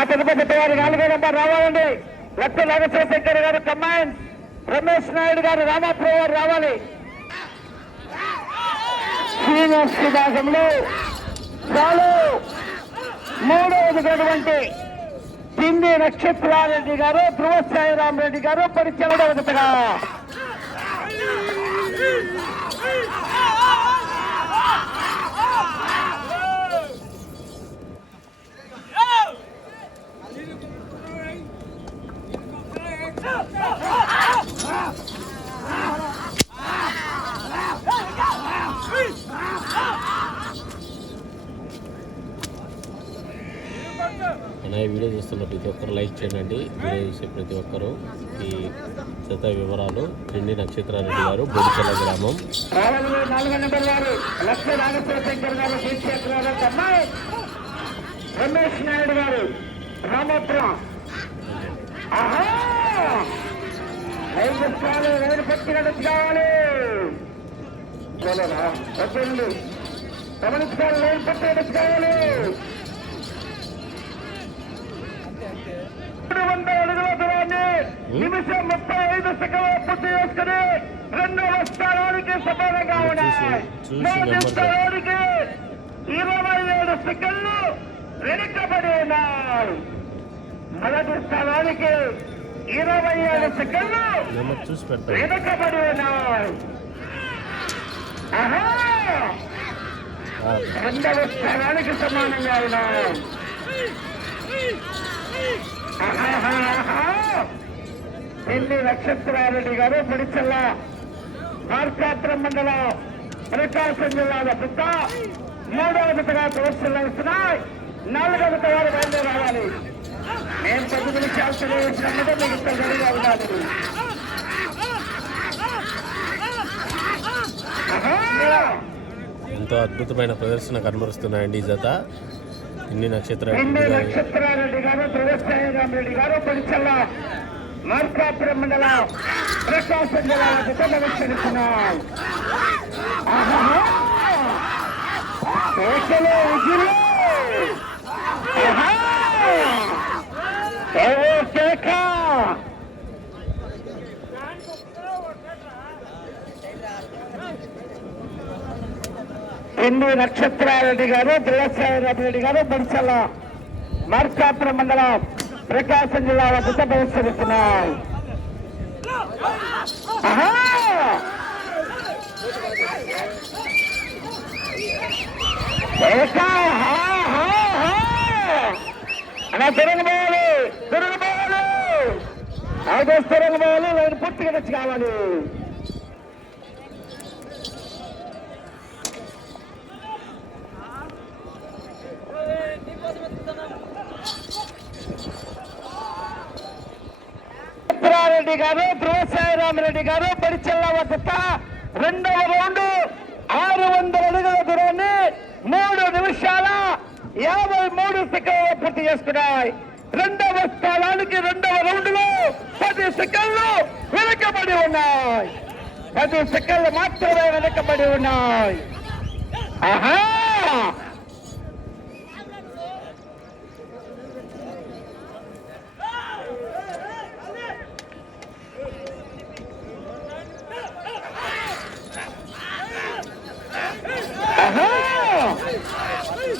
ఆ తిరుపతి నాలుగో నెంబర్ రావాలండి. లక్ష నాగశేఖర్ గారు కమాండ్. రమేష్ నాయుడు గారు రామాపురం గారు రావాలి. శ్రీనివాస్ విభాగంలో చాలు. మూడవదిటువంటి పిండి నక్షత్రారెడ్డి గారు ప్రవత్ సాయిరామ్ రెడ్డి గారు పరిచయగా ఈ వీడియో చూస్తున్న ప్రతి ఒక్కరు లైక్ చేయండి. వీడియో చూసే ప్రతి ఒక్కరు ఈ జత వివరాలు పిండి నక్షత్రారెడ్డి గారు బొడిచెల్ల గ్రామం. రమేష్ నాయుడు గారు రామపురం రైతు ఐదు స్థానాలు రైలు పట్టి నడుచు కావాలి చూడరా వద్దండి గమనించుకోవాలి రైలు పట్టి నడుచు కావాలి అడుగుల దూరాన్ని నిమిషం ముప్పై ఐదు సెకండ్లు పూర్తి చేసుకుని రెండవ స్థానానికి సమానంగా ఉన్నాయి మొదటి స్థానానికి ఇరవై ఏడు సెకండ్లు వెనుకబడి ఉన్నాయి మొదటి స్థానానికి ఇరవై ఏడు సెకండ్లు. వెనుకబడి ఆ, రెండవ స్థానానికి సమానంగా ఉన్నాయి. ఎన్ని నక్షత్రారెడ్డి గారు పిడిచల్ల. మార్కాపురం మండలం ప్రకాశం జిల్లాలో పుట్ట మూడవ జతగా ప్రదర్శనస్తున్నాయి నాలుగవ జత వారు బయలుదేరి రావాలి. నేను పది నిమిషాలు తెలియజేసినప్పుడు మీకు గడిగా ఉండాలి! ఎంతో అద్భుతమైన ప్రదర్శన కనబరుస్తున్నాయండి ఈ జత పిండి నక్షత్రారెడ్డి రెండు గారు నక్షత్రారెడ్డి గారు పొడిచల్ల మార్కాపురం మండలం ప్రకాశం జిల్లా! ఆహా! ఏవో నక్షత్రారెడ్డి గారు దురస్థాయిరామరెడ్డి గారు పొడిచల్ల మార్కాపురం మండలం ప్రకాశం జిల్లా వద్ద బహిష్కరిస్తున్నాయి ఆహా! ఏకా! అన్నా తిరగబోవాలి ఐదో తిరగబోవాలి నేను పూర్తిగా తెచ్చి కావాలి. రెడ్డి గారు ధ్రువసాయిరామరెడ్డి గారు పరిచల్ల వద్ద రెండవ రౌండ్ ఆరు వందల అడుగుల దూరాన్ని మూడు నిమిషాల యాభై మూడు సెకండ్ పూర్తి చేసుకున్నాయి. రెండవ స్థానానికి రెండవ రౌండ్లో పది సెకండ్లు వెనకబడి ఉన్నాయి. పది సెకండ్లు మాత్రమే వెనకబడి ఉన్నాయి. ఆహా!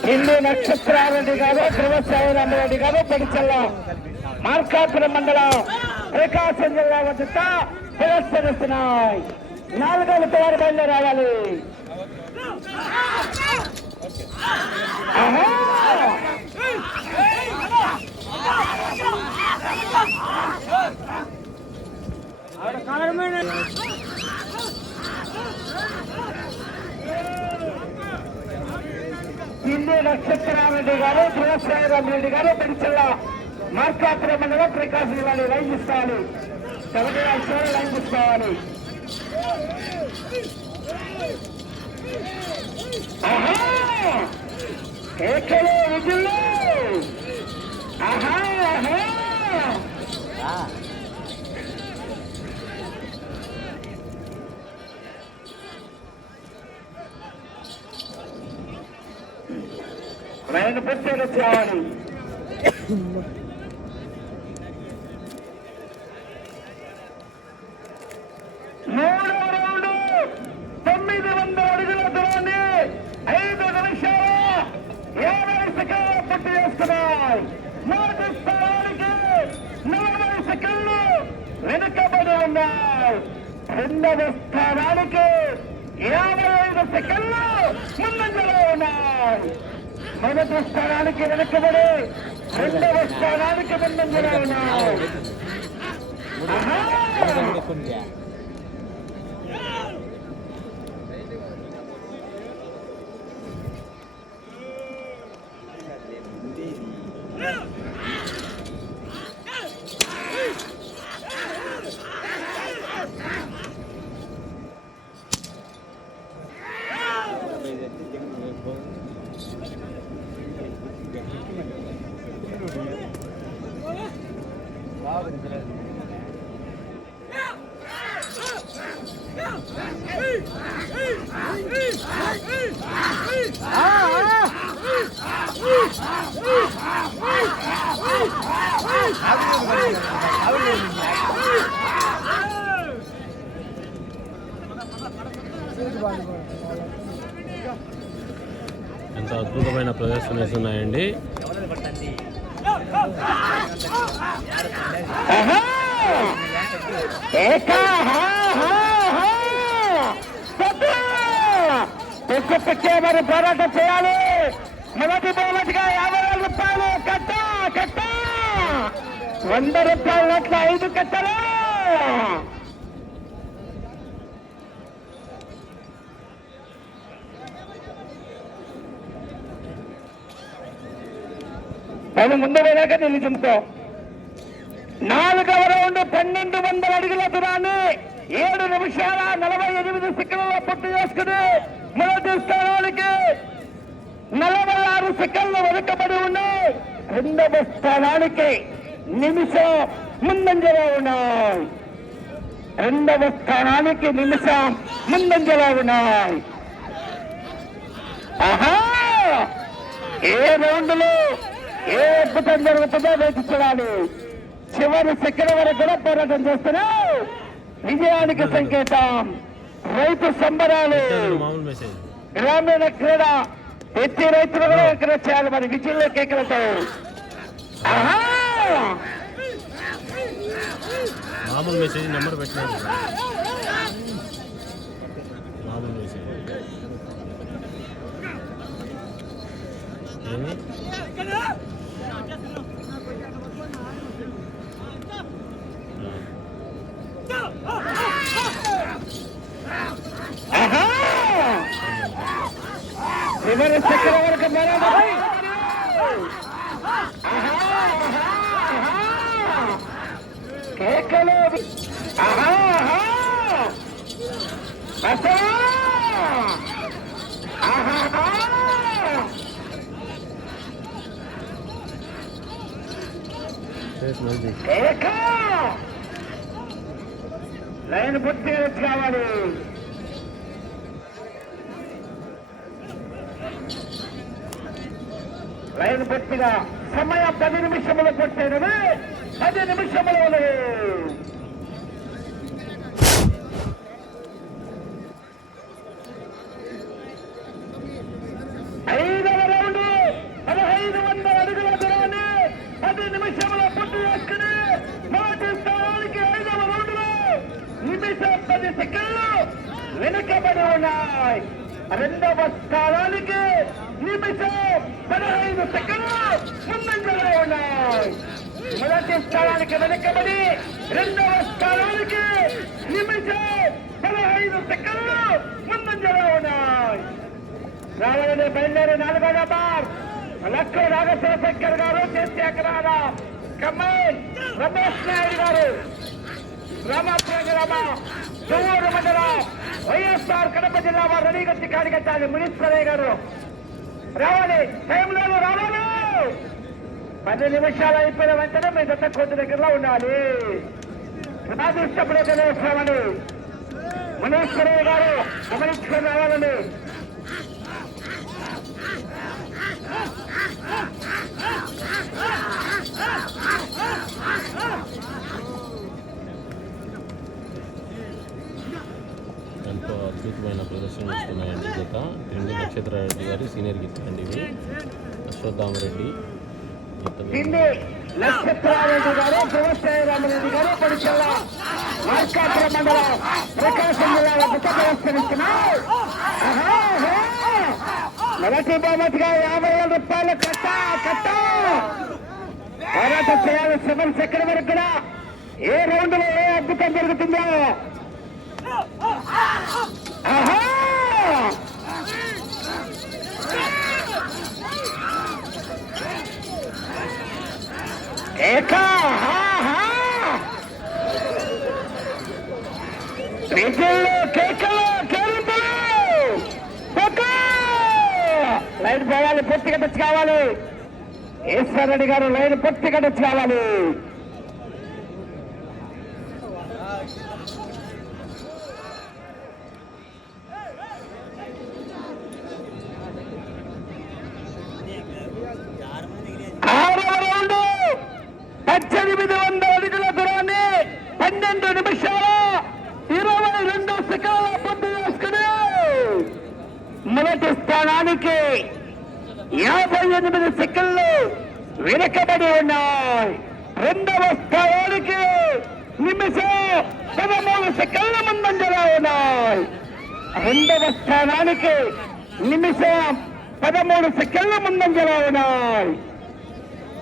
హిందూ నక్షత్రారెడ్డి గారు రామరెడ్డి గారు పడిచల్ల మార్కాపురం మండలం ప్రకాశం జిల్లా వద్ద ప్రదర్శనిస్తున్నాయి. నాలుగవ తయారు బయలుదేరాలి రావాలి ఆహా! హిందూ నక్షత్రారెడ్డి గారు రెడ్డి గారు పడిచల్ల మార్కాపురం మండలం ప్రకాశం జిల్లాని లైన్ తీసుకోవాలి. తెలంగాణ లైన్ తీసుకోవాలి. ఆహా! కేకలు విజులు! ఆహా ఆహా లైన్ పూర్తిగా కావాలి మూడవ రౌండ్ తొమ్మిది వందల అడుగుల దూరాన్ని ఐదు నిమిషాల యాభై సెకండ్లు పూర్తి చేస్తున్నాయి మొదటి స్థానానికి నలభై సెకండ్లు వెనుకబడి ఉన్నాయి. రెండవ స్థానానికి యాభై ఐదు సెకండ్లు ముందంజలో ఉన్నాయి. మొదటి స్థానానికి వెనుకబడి రెండవ స్థానానికి ముందంజలో ఉన్నాయి ఎంత అద్భుతమైన ప్రదర్శన ఉన్నాయండి ఆహా! మరి పోరాటం చేయాలి. మొదటి బహుమతిగా యాభై వేల రూపాయలు కట్ట కట్ట! వంద రూపాయల నోట్ల ఐదు కట్టలు అది ముందు వెళ్ళాక నిలిచింతో నాలుగవ రౌండ్ పన్నెండు వందల అడుగుల దూరాన్ని ఏడు నిమిషాల నలభై ఎనిమిది సెకండ్ల పూర్తి చేసుకుని మొదటి స్థానానికి నలభై ఆరు సెకండ్లు వెనుకబడి ఉన్నాయి. రెండవ స్థానానికి నిమిషం ముందంజలో ఉన్నాయి. రెండవ స్థానానికి నిమిషం ముందంజలో ఉన్నాయి. ఆహా! ఏ రౌండ్లో ఏ అద్భుతం జరుగుతుందో వేచి చూడాలి. చివరి సెకండ్ వరకు కూడా పోరాటం చేస్తున్నావు విజయానికి సంకేతం. రైతు సంబరాలు. గ్రామీణ క్రీడ. ఎత్తి రైతులు కూడా ఇక్కడ చేయాలి? మరి విజయంలో కేకలతో. ఆహా! మామూలు మెసేజ్ నెంబర్ పెట్టినాను మామూలు మెసేజ్. ఏమి ఆహా! చివరి సెకండ్ వరకు పోరాటం ఆహా! ఆహా! ఆహా! కేకలు ఆహా! ఆహా! అసలు! ఆహా! ఫేస్ మంచి కేక లైన్ పుట్టి కావాలి లైన్ పూర్తిగా సమయం పది నిమిషములు కొట్టేది పది నిమిషములు ఐదవ రౌండ్ పదహైదు వందల అడుగుల దూరాన్ని పది నిమిషముల పూర్తి చేసుకుని మొదటి స్థానానికి ఐదవ రౌండ్లో నిమిషం పది సెకండ్లు వెనుకబడి ఉన్నాయి. రెండవ స్థానానికి నిమిషం పదహైదు సెకండ్లు ముందంజలో ఉన్నాయి. మొదటి స్థానానికి వెనకబడి రెండవ స్థానానికి నిమిషం పదహైదు సెకండ్లు ముందంజలో ఉన్నాయి. రావాలనే బయలుదేరి నాలుగో నెంబర్. లక్ష్మీ నాగేశ్వర శంకర్ గారు చేసే అగ్రహార. కమ్మాయి రమేష్ నాయుడు గారు. రామాపురం గ్రామ తువ్వూరు మండలం వైఎస్ఆర్ కడప జిల్లా వారు రెడీగట్టి కాడిగట్టాలి మునీశ్వరయ్య గారు. రావాలి. టైంలో రావాలి. పది నిమిషాలు అయిపోయిన వెంటనే మీ దత్త కోటి దగ్గరలో ఉండాలి. రాజుష్టప్పుడే తెలియజేస్తామని మునీశ్వరయ్య గారు గమనించుకొని రావాలని. ప్రదర్శన ఇస్తున్నాయండి గత. జత రెండు నక్షత్రారెడ్డి గారి సీనియర్ గిత్తండి ఇవి అశ్వత్థామరెడ్డి నక్షత్రారెడ్డి గారు రామరెడ్డి గారు పడిచల్ల మార్కాపురం మండలం ప్రకాశం జిల్లాలో ప్రదర్శనిస్తున్నారు మొదటి బహుమతిగా యాభై వేల రూపాయలు కట్ట కట్ట. పోరాటం చేయాలి సెవెన్ సెకండ్ వరకు కూడా ఏ రౌండ్లో ఏ అద్భుతం జరుగుతుందో. ఏకా హా కేకలు కేరింపులు! లైన్ పోవాలి పూర్తిగా తెచ్చుకోవాలి. కావాలి ఈశ్వర్ రెడ్డి గారు లైన్ పూర్తిగా తెచ్చుకోవాలి కావాలి ఆరవ రౌండ్ పద్దెనిమిది వందల అడుగుల దూరాన్ని పన్నెండు నిమిషాల ఇరవై రెండు సెకండ్ల పూర్తి చేసుకుని మొదటి స్థానానికి యాభై ఎనిమిది సెకండ్లు వెనుకబడి ఉన్నాయి. రెండవ స్థానానికి నిమిషం పదమూడు సెకండ్ల ముందంజలో ఉన్నాయి. రెండవ స్థానానికి నిమిషం పదమూడు సెకండ్ల ముందంజలో ఉన్నాయి.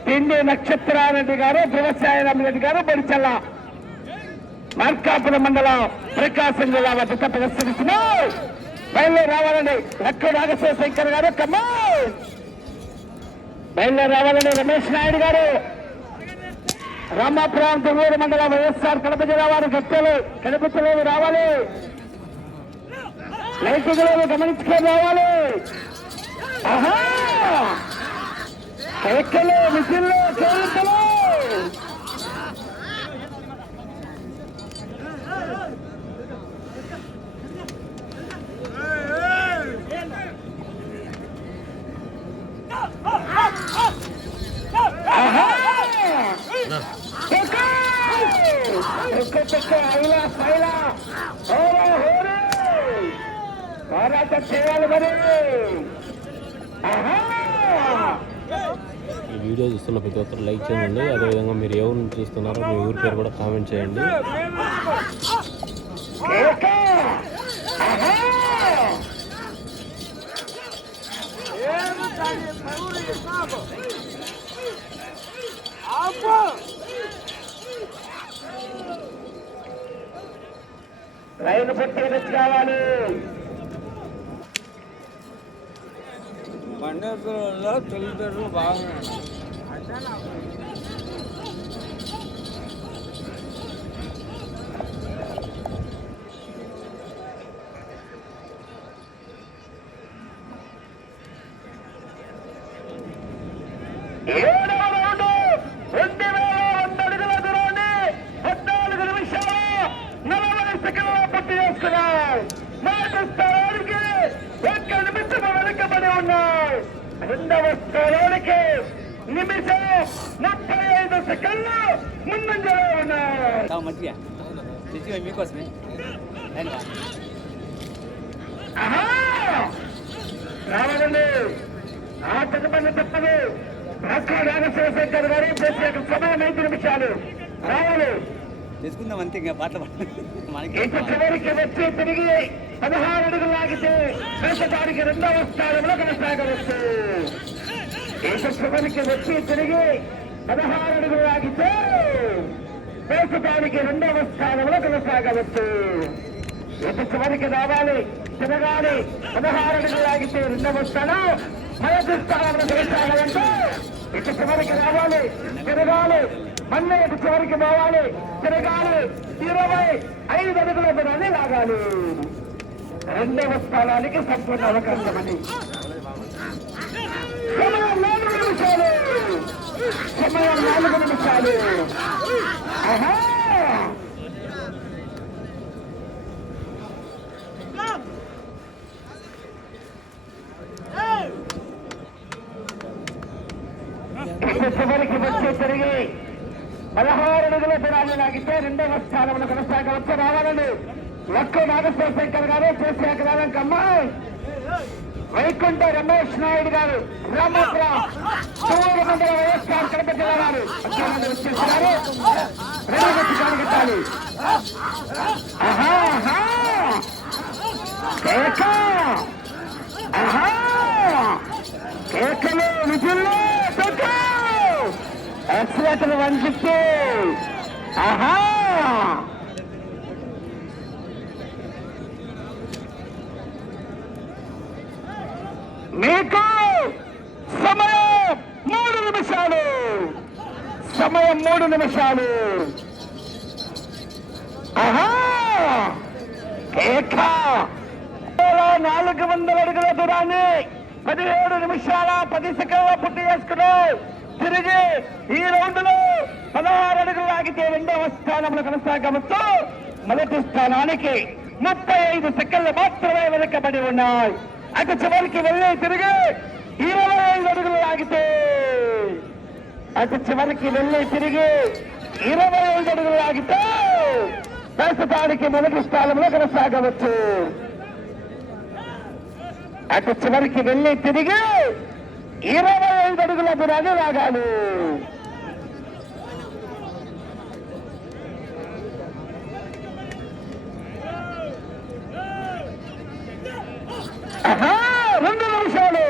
పిండి నక్షత్రారెడ్డి గారు వ్యవసాయ రెడ్డి గారు బడిచల్ల మార్కాపురం మండలం ప్రకాశం జిల్లా వద్ద ప్రదర్శనిస్తున్న బయలుదేరి రావాలండి. లక్కు నాగేశ్వర శంకర్ గారు కమ్మా బయలుదేరి రావాలండి రమేష్ నాయుడు గారు. రామాపురం తుమ్మూరు మండలం వైఎస్ఆర్ కడప జిల్లా వారు గట్టెలు కనిపించలేదు రావాలి. లైటింగ్ గమనించుకొని రావాలి. ఆహా! కేకలు మిషన్లు కేరింతలు ఆహా! కేక! కేక, కేక, ఐలా, ఫైలా. హోరా, హోరే! పోరాటం చేయాలి మరి ఈ వీడియో చూస్తున్న ప్రతి ఒక్కరు లైక్ చేయండి అదేవిధంగా మీరు ఎవరు నుంచి చూస్తున్నారో మీ ఊరి పేరు కూడా కామెంట్ చేయండి రైలు ఆహా! లైన్ పట్టి వచ్చి அந்நேரத்தில் தொழில் பேரில் வாங்கினேன் அதுதான் తెచ్చి మీకోసమే! రావాలండి ఆ తదుపరి తప్పదు. రాష్ట్ర రాజశేఖర్ గారి ప్రత్యేక సమయం ఐదు నిమిషాలు. రావాలి. తెచ్చుకుందాం అంతే ఇంకా పాటలు మనకి చివరికి వచ్చి తిరిగి పదహారు అడుగులు లాగితే దేశటానికి రెండవ స్థానంలో కొనసాగవచ్చు. ఇంత చివరికి వచ్చి తిరిగి పదహారు అడుగులు లాగితే దేశటానికి రెండవ స్థానంలో కొనసాగవచ్చు. ఎంత చివరికి రావాలి? తిరగాలి పదహారు అడుగులు లాగితే రెండవ స్థానం. మొదటి స్థానంలో కొనసాగాలంటే ఇటు చివరికి రావాలి? తిరగాలి మళ్ళీ ఇటు చివరికి పోవాలి? తిరగాలి ఇరవై ఐదు అడుగుల దూరాన్ని లాగాలి. రెండవ స్థానానికి సంపూర్ణ అవకాశం అని సమయం నాలుగు నిమిషాలు ఆహా ఇటు చివరికి వచ్చి తిరిగి పదహారు అడుగుల దూరాన్ని లాగితే రెండవ స్థానంలో కొనసాగవచ్చు రావాలండి లక్కు నాగేశ్వర శంకర్ గారు చేసే అమ్మాయి వైకుంఠ రమేష్ నాయుడు గారు రామపురం తూరు మండల వైఎస్ఆర్ కడప జిల్లా గారు వచ్చేస్తున్నారు. రెండు వచ్చి కనిపెట్టాలి కేకలు ఎక్సలేటర్ వన్ ఫిఫ్టీ. ఆహా. మీకు సమయం మూడు నిమిషాలు. సమయం మూడు నిమిషాలు. ఆహా! కేక నాలుగు వందల అడుగుల దూరాన్ని పదిహేడు నిమిషాల పది సెకండ్ల పుట్టి చేసుకున్నావు తిరిగి ఈ రౌండ్లో పదహారు అడుగులు లాగితే రెండవ స్థానంలో కొనసాగవచ్చు. మొదటి స్థానానికి ముప్పై ఐదు సెకండ్లు మాత్రమే వెనుకబడి ఉన్నాయి. అటు చివరికి వెళ్ళి తిరిగి ఇరవై ఐదు అడుగులు లాగితే అటు చివరికి వెళ్ళి తిరిగి ఇరవై ఐదు అడుగులు లాగితే ప్రస్తుతానికి మొదటి స్థానంలో కొనసాగవచ్చు. అటు చివరికి వెళ్ళి తిరిగి ఇరవై ఐదు అడుగుల దూరాన్ని లాగాలి. రెండు నిమిషాలు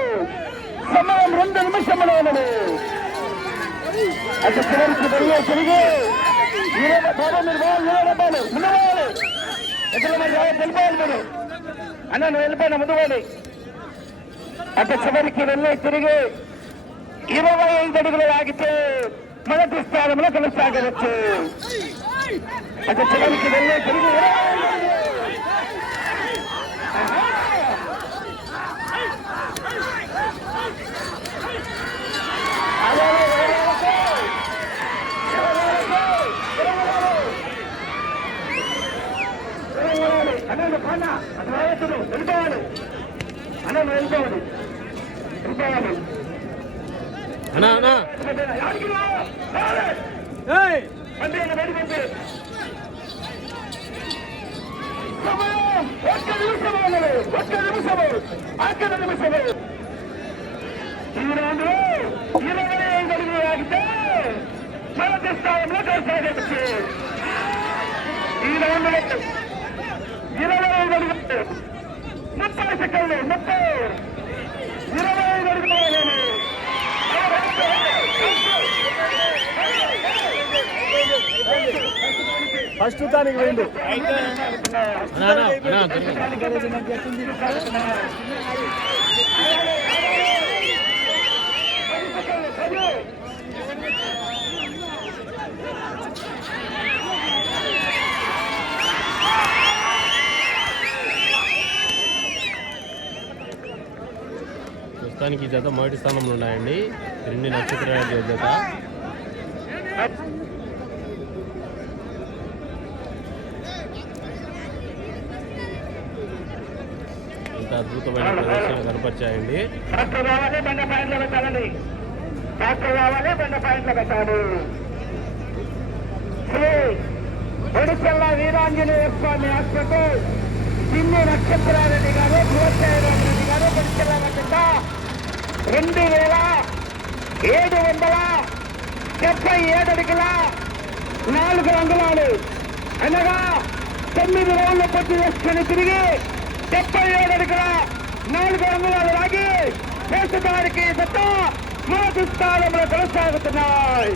సమయం రెండు నిమిషములు ఉన్నది అటు చివరికి వెళ్ళి తిరిగి ఇరవై బాబా మీరు పోవాలి ఇరవై రూపాయలు ముందు పోవాలి ఎక్కడ మరి రావాలి వెళ్ళిపోవాలి మీరు అన్న నువ్వు వెళ్ళిపోయినా ముందు పోవాలి అటు చివరికి వెళ్ళి తిరిగి ఇరవై ఐదు అడుగులు ఆగితే మొదటి స్థానంలో కొనసాగవచ్చు అటు చివరికి వెళ్ళి తిరిగి கட்டுரு வெல்பாடு அண்ணா வெல்பாடு வெல்பாடு அண்ணா அண்ணா. ஏய். வந்து என்ன வேடி வந்து சமயம் ஒக்க நிமிஷம் ஒக்க நிமிஷம். அக்க நிமிஷம். இரண்டு இரண்டு ಗಡಿಯಾಗಿದೆ ಮಲಗಿಸ್ತಾವನ್ನು ಕಳಿಸಾಗುತ್ತೆ ಈ ನವೆಂಬರ್ ಇರವರೆಗೆ ముప్పై సెకండ్లు ముప్పై ఇరవై ఐదు అడుగులు ఫస్ట్ తానికి వెళ్ళు. అన్నా మొత్తానికి ఈ జత మొదటి స్థానంలో ఉన్నాయండి. రెండు నక్షత్రాల జత. ఇంత అద్భుతమైన ప్రదర్శన కనపరిచాయండి. డాక్టర్ వీరాంజనేయ స్వామి ఆస్పత్రి చిన్ని నక్షత్రారెడ్డి గారు రెడ్డి గారు ఒడిశల్ల వద్ద రెండు వేల ఏడు వందల డెబ్బై ఏడు అడుగుల నాలుగు అంగుళాలు అనగా తొమ్మిది రోజుల పొద్దు వేసుకుని తిరిగి డెబ్బై ఏడు అడుగుల నాలుగు అంగుళాలు లాగి ప్రస్తుతానికి జత మొదటి స్థానంలో కొనసాగుతున్నాయి